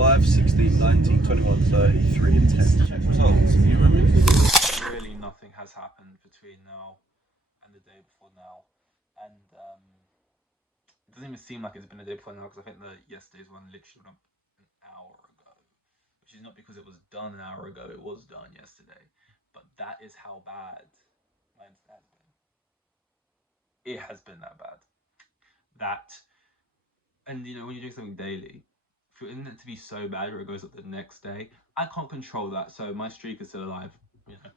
5, 16, 19, 21, 30, 3 and 10. Check results. You remember? Really nothing has happened between now and the day before now. And it doesn't even seem like it's been a day before now because I think the yesterday's one literally went up an hour ago. Which is not because it was done an hour ago, it was done yesterday. But that is how bad my internet has been. It has been that bad. That, and you know, when you're doing something daily, for internet to be so bad where it goes up the next day, I can't control that. So my streak is still alive. You know,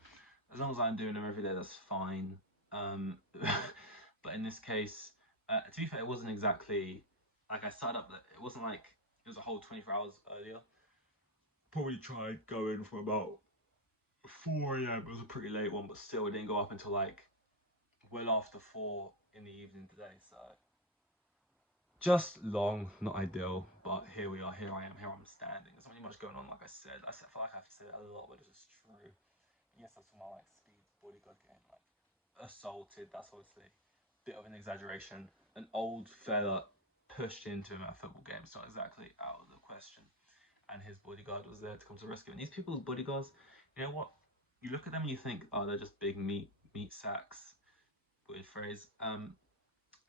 as long as I'm doing them every day, that's fine. But in this case, to be fair, it wasn't exactly like I started up. It wasn't like it was a whole 24 hours earlier. Probably tried going for about 4 a.m. It was a pretty late one, but still, it didn't go up until like well after 4 in the evening today. So just long, not ideal, but here we are. Here I am. Here I'm standing. There's not really much going on. Like I said, I feel like I have to say it a lot, but this is true. Yes, that's my like speed bodyguard game, like assaulted. That's obviously a bit of an exaggeration. An old fella pushed into him at a football game. It's not exactly out of the question. And his bodyguard was there to come to rescue. And these people's bodyguards, you know what? You look at them and you think, oh, they're just big meat sacks. Weird phrase.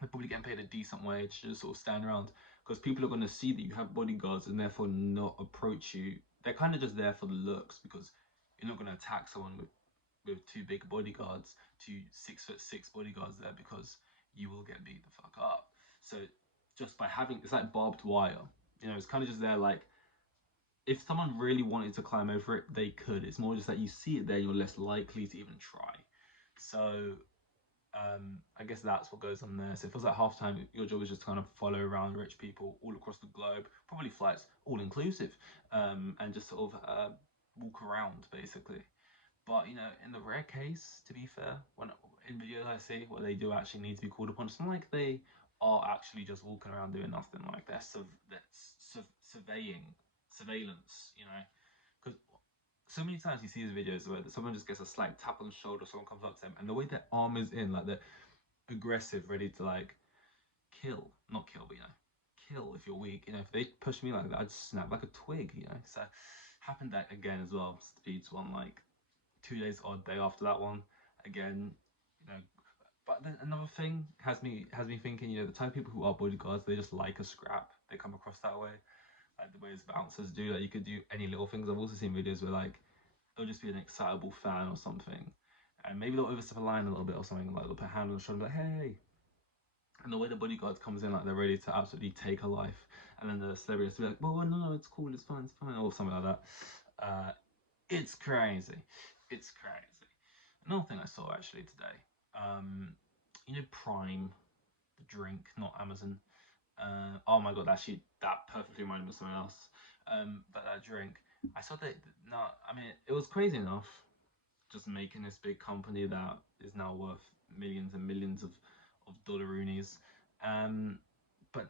They're probably getting paid a decent wage to just sort of stand around because people are going to see that you have bodyguards and therefore not approach you. They're kind of just there for the looks because you're not going to attack someone with two big bodyguards, 6'6" bodyguards there because you will get beat the fuck up. So just by having, it's like barbed wire. You know, it's kind of just there like, if someone really wanted to climb over it, they could. It's more just that you see it there, you're less likely to even try. So I guess that's what goes on there. So it feels like half time your job is just to kind of follow around rich people all across the globe, probably flights all inclusive, and just sort of walk around basically. But you know, in the rare case, to be fair, when in videos I see where they do actually need to be called upon, it's not like they are actually just walking around doing nothing. Like they're surveying, surveillance. You know, because so many times you see these videos where someone just gets a slight tap on the shoulder, someone comes up to them, and the way their arm is in, like they're aggressive, ready to like kill, not kill, but you know, kill if you're weak. You know, if they push me like that, I'd snap like a twig. You know, so happened that again as well. Speeds one like 2 days odd day after that one again. You know, but then another thing has me thinking. You know, the type of people who are bodyguards, they just like a scrap. They come across that way. Like the ways bouncers do, like you could do any little things. I've also seen videos where like it'll just be an excitable fan or something, and maybe they'll overstep a line a little bit or something. Like they'll put a hand on the shoulder, and be like, "Hey," and the way the bodyguard comes in, like they're ready to absolutely take a life, and then the celebrity will be like, "Well, no, it's cool, it's fine, or something like that. It's crazy, it's crazy. Another thing I saw actually today, you know, Prime, the drink, not Amazon. Oh my god, actually, that perfectly reminded me of something else. But that drink, I saw that. No, I mean, it was crazy enough, just making this big company that is now worth millions and millions of dollaroonies. But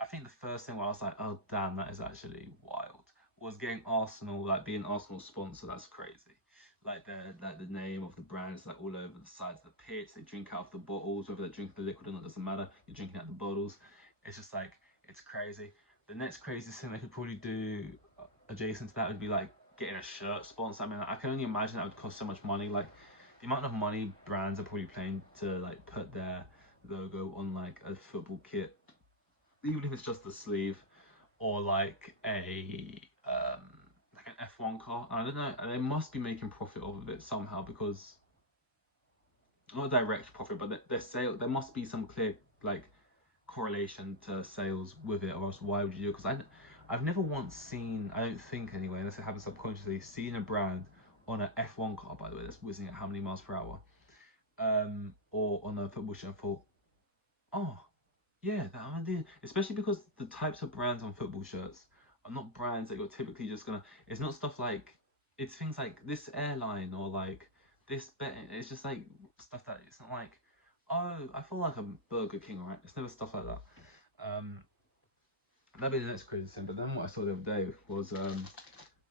I think the first thing where I was like, oh damn, that is actually wild, was getting Arsenal, like being Arsenal sponsor. That's crazy. Like the name of the brand is like all over the sides of the pitch. They drink out of the bottles, whether they're drinking the liquid or not doesn't matter. You're drinking out the bottles. It's just like it's crazy. The next craziest thing they could probably do adjacent to that would be like getting a shirt sponsor. I mean, I can only imagine that would cost so much money. Like the amount of money brands are probably paying to like put their logo on like a football kit, even if it's just the sleeve, or like a like an F1 car. I don't know. They must be making profit off of it somehow because not direct profit, but their sale. There must be some clear like correlation to sales with it, or else why would you do it? Because I've never once seen, I don't think anyway, unless it happens subconsciously, seen a brand on an F1 car, by the way, that's whizzing at how many miles per hour, or on a football shirt. For oh yeah, that idea, especially because the types of brands on football shirts are not brands that you're typically just gonna. It's not stuff like, it's things like this airline or like this bet. It's just like stuff that it's not like, oh, I feel like a Burger King, right? It's never stuff like that. Um, that'd be the next crazy thing. But then what I saw the other day was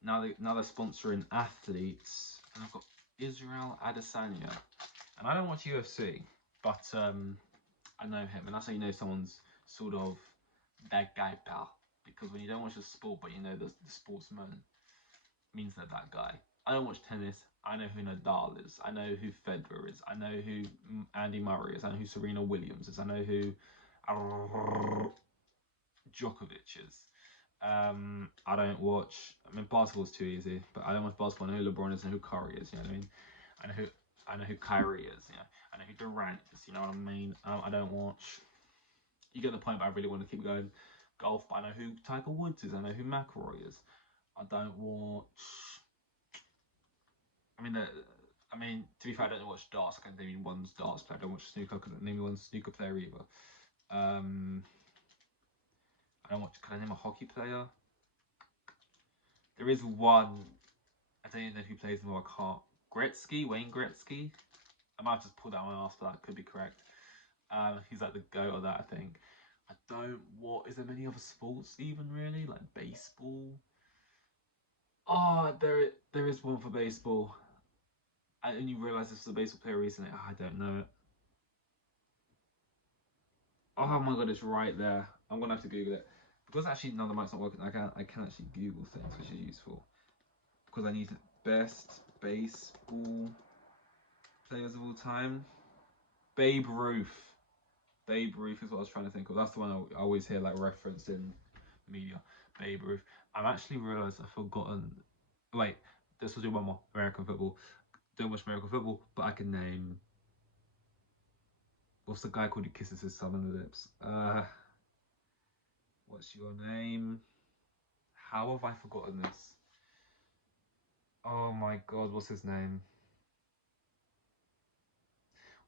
now they're sponsoring athletes, and I've got Israel Adesanya, and I don't watch UFC, but I know him, and that's how you know someone's sort of that guy, pal. because when you don't watch the sport, but you know the sportsman, means they're that guy. I don't watch tennis. I know who Nadal is. I know who Federer is. I know who Andy Murray is. I know who Serena Williams is. I know who Djokovic is. I don't watch. I mean, basketball's too easy, but I don't watch basketball. I know who LeBron is and who Curry is. You know what I mean? I know who Kyrie is. You know, I know who Durant is. You know what I mean? I don't watch. You get the point, but I really want to keep going. Golf, but I know who Tiger Woods is. I know who McIlroy is. I don't watch. I mean, to be fair, I don't watch darts. I can't name you one darts player. I don't watch snooker. I couldn't name you one snooker player either. I don't watch. Can I name a hockey player? There is one. I don't even know who plays them. I can't. Gretzky, Wayne Gretzky. I might have just pulled that one off, but that could be correct. He's like the goat of that, I think. I don't. What is there many other sports even really like baseball? Oh, there is one for baseball. I only realised this was a baseball player recently. Oh, I don't know it. Oh my god, it's right there. I'm gonna have to Google it because actually none of the mic's not working. I can actually Google things, which is useful because I need best baseball players of all time. Babe Ruth. Babe Ruth is what I was trying to think of. That's the one I always hear like referenced in media. Babe Ruth. I've actually realised I've forgotten. Wait, this will do one more. American football. Don't watch American football, but I can name. What's the guy called who kisses his son on the lips? What's your name? How have I forgotten this? Oh my god, what's his name?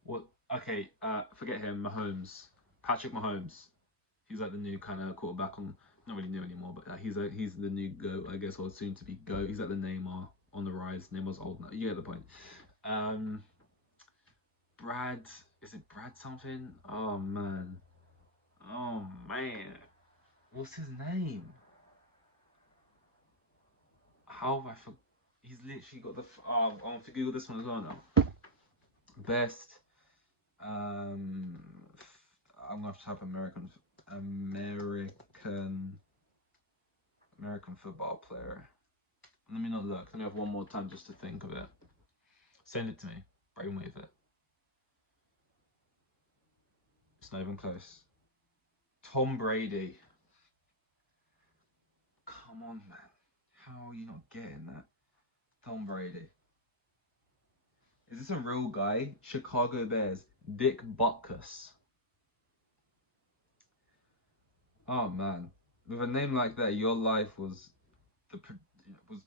What? Okay, forget him. Mahomes, Patrick Mahomes. He's like the new kind of quarterback on. Not really new anymore, but he's the new GOAT, I guess, or soon to be GOAT. He's like the Neymar on the rise. Neymar's old now. You get the point. Brad, is it Brad something? Oh man. What's his name? How have I forgot? He's literally got the. Oh, I want to Google this one as well now. Best. I'm gonna have to type American football player. Let me not look. Let me have one more time just to think of it. Send it to me. Brainwave it. It's not even close. Tom Brady. Come on, man. How are you not getting that? Tom Brady. Is this a real guy? Chicago Bears. Dick Butkus. Oh man, with a name like that, your life was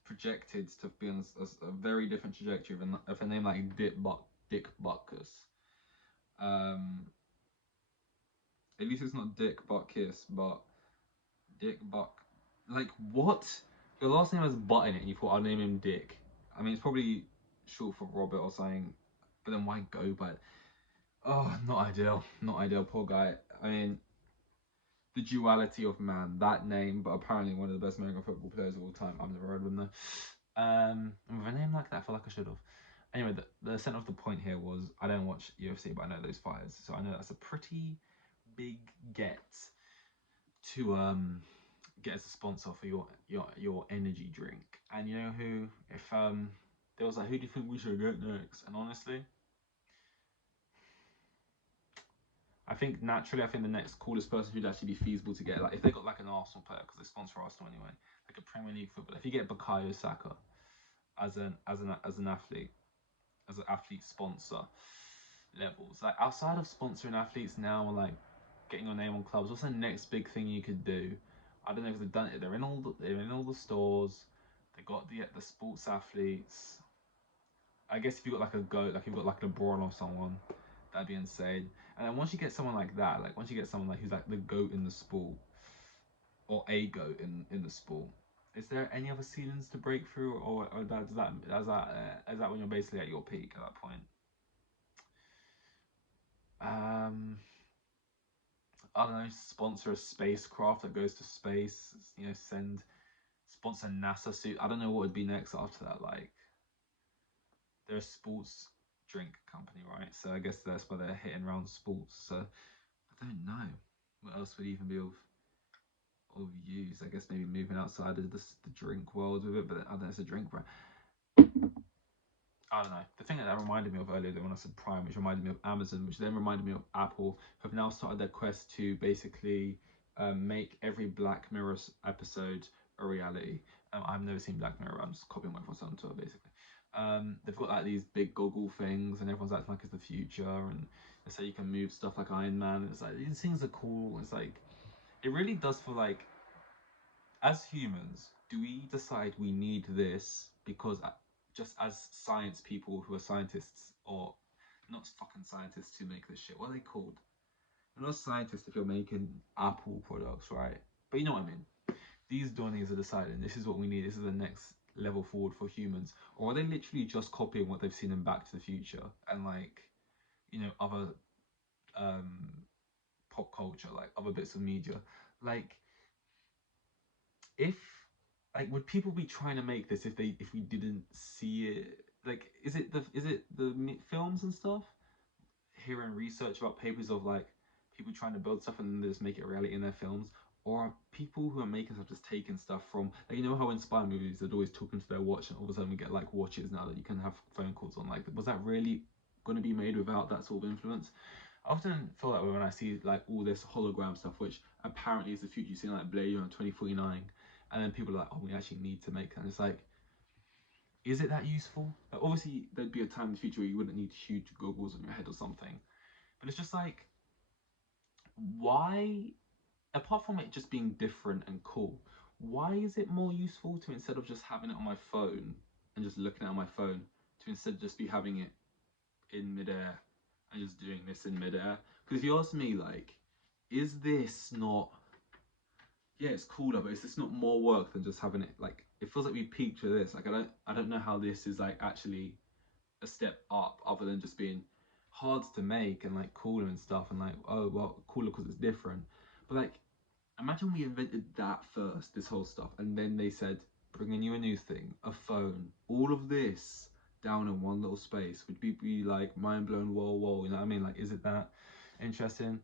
projected to be on a very different trajectory of a name like Dick Butkus. At least it's not Dick Butkus, but Dick Buck. Like what? Your last name has Butt in it, and you thought I'll name him Dick. I mean, it's probably short for Robert or something, but then why go by it? Oh, not ideal. Not ideal. Poor guy. I mean, the duality of man, that name, but apparently one of the best American football players of all time. I've never heard of him though. With a name like that, I feel like I should have. Anyway, the center of the point here was I don't watch UFC, but I know those fighters, so I know that's a pretty big get to get as a sponsor for your energy drink. And you know who? If there was like, who do you think we should get next? And honestly, I think the next coolest person who'd actually be feasible to get, like if they got like an Arsenal player, because they sponsor Arsenal anyway, like a Premier League footballer. If you get Bukayo Saka as an athlete, as an athlete sponsor levels, like outside of sponsoring athletes now, like getting your name on clubs, what's the next big thing you could do? I don't know, because they've done it. They're in all the stores. They got the sports athletes. I guess if you got like a goat, like you've got like LeBron or someone, that'd be insane. And then once you get someone like that, like once you get someone like who's like the goat in the sport, or a goat in the sport, is there any other ceilings to break through, or is that when you're basically at your peak at that point? I don't know. Sponsor a spacecraft that goes to space. You know, sponsor NASA suit. I don't know what would be next after that. Like, they're a sports drink company, right? So I guess that's why they're hitting around sports. So I don't know what else would even be of use. I guess maybe moving outside of the drink world with it, but I don't know, it's a drink brand. I don't know. The thing that reminded me of earlier, when I said Prime, which reminded me of Amazon, which then reminded me of Apple, have now started their quest to basically make every Black Mirror episode a reality. I've never seen Black Mirror. I'm just copying what everyone's on tour, basically. They've got like these big goggle things, and everyone's acting like it's the future, and they say you can move stuff like Iron Man. And it's like these things are cool. It's like it really does feel like, as humans, do we decide we need this because just as science people who are scientists, or not fucking scientists who make this shit, what are they called? You're not scientists if you're making Apple products, right? But you know what I mean. These Donnies are deciding this is what we need, this is the next level forward for humans. Or are they literally just copying what they've seen in Back to the Future and like, you know, other pop culture, like other bits of media? Like, if would people be trying to make this if we didn't see it? Like, is it the films and stuff? Hearing research about papers of like people trying to build stuff and then they just make it a reality in their films, or are people who are making stuff just taking stuff from, like, you know how in spy movies they'd always talk into their watch and all of a sudden we get like watches now that you can have phone calls on? Like, was that really going to be made without that sort of influence? I often feel that way when I see like all this hologram stuff, which apparently is the future. You see like Blade Runner 2049, and then people are like, oh, we actually need to make that. And it's like, is it that useful? Like, obviously, there'd be a time in the future where you wouldn't need huge goggles on your head or something. But it's just like, why, apart from it just being different and cool, why is it more useful to, instead of just having it on my phone and just looking at my phone, to instead just be having it in midair and just doing this in midair? Because if you ask me, like, is this not, yeah, it's cooler, but is this not more work than just having it? Like, it feels like we peaked for this. Like, I don't know how this is like actually a step up, other than just being hard to make and like cooler and stuff, and like, oh well, cooler because it's different. But like, imagine we invented that first, this whole stuff, and then they said, bringing you a new thing, a phone, all of this down in one little space. Would we be like mind blown? Whoa, whoa, you know what I mean? Like, is it that interesting?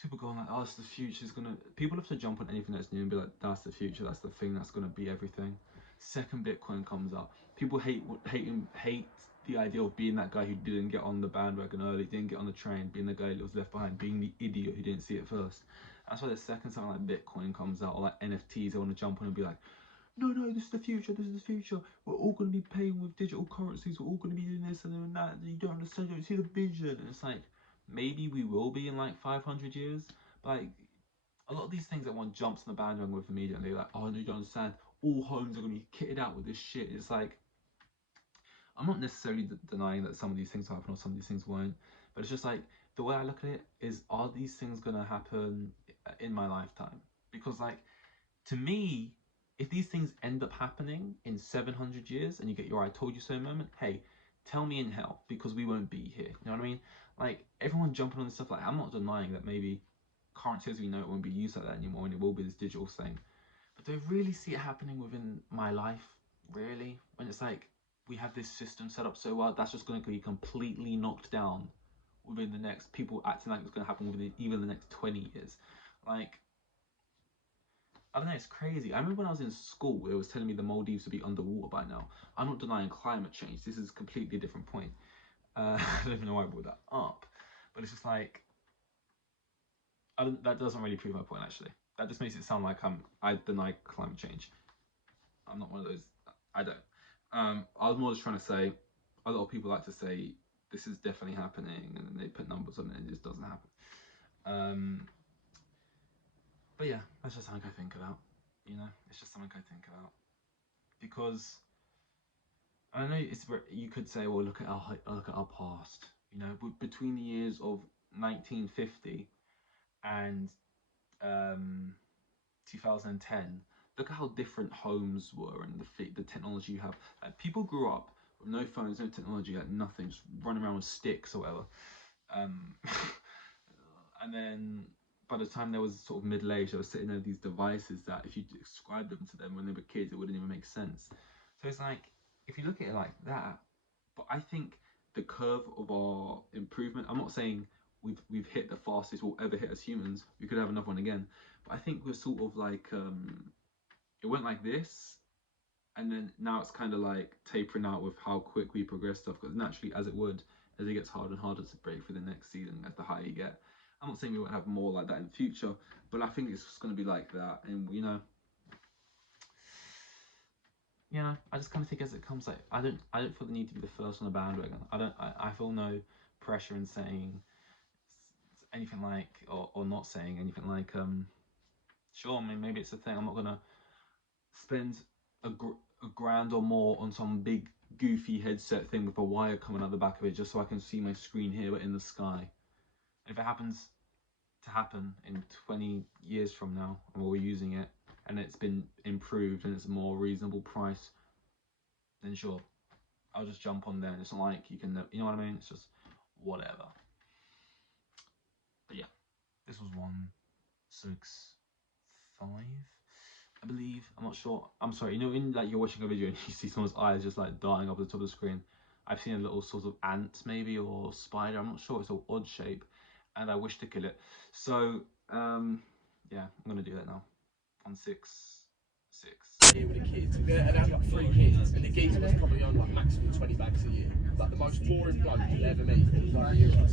People going like, oh, it's the future. Is gonna. People have to jump on anything that's new and be like, that's the future. That's the thing that's gonna be everything. Second Bitcoin comes up, people hate the idea of being that guy who didn't get on the bandwagon early, didn't get on the train, being the guy that was left behind, being the idiot who didn't see it first. That's why the second something like Bitcoin comes out, or like NFTs, they want to jump on and be like, no, this is the future, this is the future. We're all going to be paying with digital currencies, we're all going to be doing this and doing that. You don't understand, you don't see the vision. And it's like, maybe we will be in like 500 years. But like, a lot of these things that one jumps on the bandwagon with immediately, like, oh, no, you don't understand, all homes are going to be kitted out with this shit. It's like, I'm not necessarily denying that some of these things will happen or some of these things won't, but it's just like, the way I look at it is, are these things going to happen in my lifetime? Because like, to me, if these things end up happening in 700 years and you get your I told you so moment, hey, tell me in hell, because we won't be here. You know what I mean? Like, everyone jumping on this stuff, like, I'm not denying that maybe currency as we know it won't be used like that anymore and it will be this digital thing. But do I really see it happening within my life? Really? When it's like, we have this system set up so well, that's just going to be completely knocked down within the next, people acting like it's going to happen within even the next 20 years. Like, I don't know, it's crazy. I remember when I was in school, it was telling me the Maldives would be underwater by now. I'm not denying climate change. This is a completely different point. I don't even know why I brought that up. But it's just like, that doesn't really prove my point, actually. That just makes it sound like I deny climate change. I'm not one of those. I don't. I was more just trying to say, a lot of people like to say, this is definitely happening, and then they put numbers on it, and it just doesn't happen. But yeah, that's just something I think about. You know, it's just something I think about. Because I know you could say, well, look at our past. You know, between the years of 1950 and 2010, look at how different homes were and the technology you have. Like, people grew up with no phones, no technology, like nothing, just running around with sticks or whatever. And then by the time they was sort of middle age, they were sitting there with these devices that if you described them to them when they were kids, it wouldn't even make sense. So it's like, if you look at it like that, but I think the curve of our improvement, I'm not saying we've hit the fastest we'll ever hit as humans. We could have another one again, but I think we're sort of like it went like this, and then now it's kind of like tapering out with how quick we progress stuff, because naturally, as it gets harder and harder to break through the next season, as the higher you get. I'm not saying we won't have more like that in the future, but I think it's just going to be like that, and I just kind of think as it comes, like I don't feel the need to be the first on the bandwagon. I feel no pressure in saying anything like, or not saying anything like, sure, I mean, maybe it's a thing. I'm not gonna spend a grand or more on some big goofy headset thing with a wire coming out the back of it just so I can see my screen here but in the sky. If it happens to happen in 20 years from now and we're using it and it's been improved and it's a more reasonable price, then sure, I'll just jump on there. It's not like you can, you know what I mean? It's just whatever. But yeah, this was 165, I believe. I'm not sure. I'm sorry. In like you're watching a video and you see someone's eyes just like darting up at the top of the screen. I've seen a little sort of ant maybe or spider. I'm not sure. It's an odd shape, and I wish to kill it. So yeah, I'm gonna do that now. 166. Here with the kids, and they had like 3 kids, and the geezer was probably on like maximum 20 bags a year. Like the most boring bloke you'll ever meet. He was like,